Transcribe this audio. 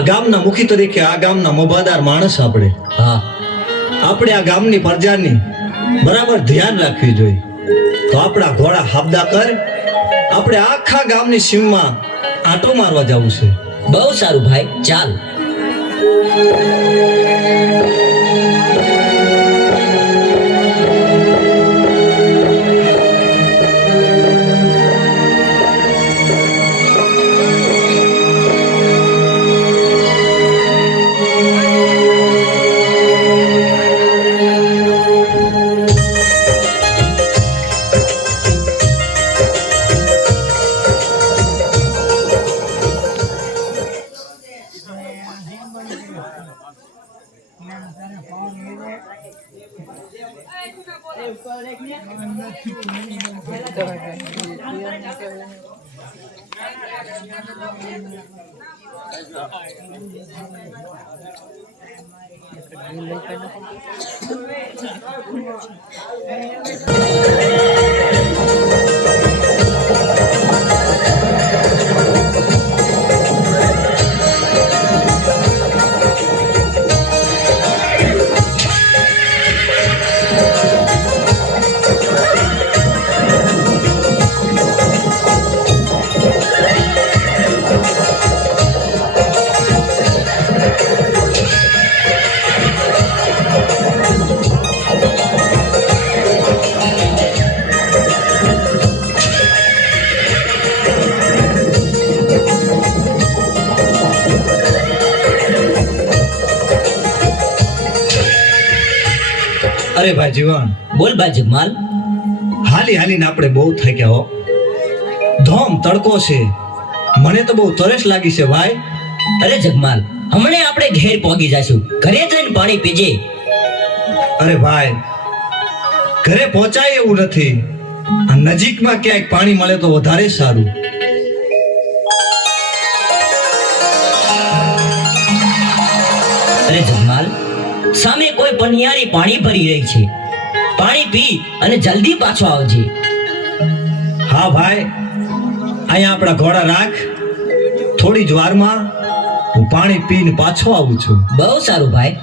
આ ગામના મુખી તરીકે આ ગામના મોભાદાર માણસ આપણે આ ગામની પ્રજાની બરાબર ધ્યાન રાખવી જોઈએ. તો આપણા ઘોડા હાબદા કર આપણે આખા ગામની સીમમાં આંટો મારવા જવું છે. બહુ સારું ભાઈ, ચાલ. અરે ભાઈ જીવન, બોલ ભાઈ જગમાલ. હાલીને આપણે બહુ થાક્યા હો. ધોમ તડકો છે, મને તો બહુ તરસ લાગી છે ભાઈ. અરે જગમાલ, હમણે આપણે ઘેર પહોંચી જશું. ઘરે જઈને પાણી પીજે. અરે ભાઈ, ઘરે પહોંચાય એવું નથી. આ નજીકમાં ક્યાંક પાણી મળે તો વધારે સારું. અરે જગમાલ, સામે કોઈ પનિયારી પાણી ભરી રહી છે. પાણી પી અને જલ્દી પાછો આવજે. હા ભાઈ, અહીંયા આપણા ઘોડા રાખ. થોડી જ વારમાં હું પાણી પીને પાછો આવું છું. બહુ સારું ભાઈ.